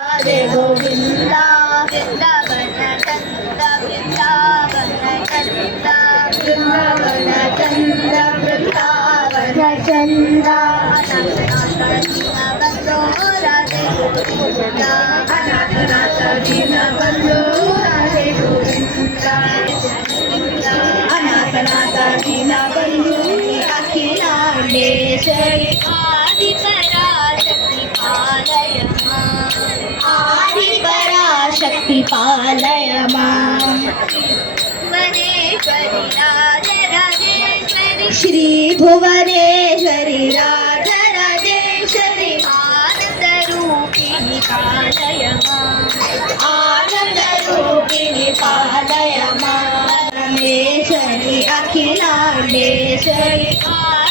రాధే గోవింద వృందావన చంద వృందావన చంద బృందావన చంద బృందావన చంద బంధో రాధే గోవింద అనాథనాథ దీన अखिलाण्डेश्वरि आदिपराशक्तिपालय मा आदिपराशक्तिपालय मा भुवनेश्वरि राजराजेश्वरि श्रीभुवनेश्वरि राजराजेश्वरि आनन्दरूपिणि पालय मा खिला ले सरकार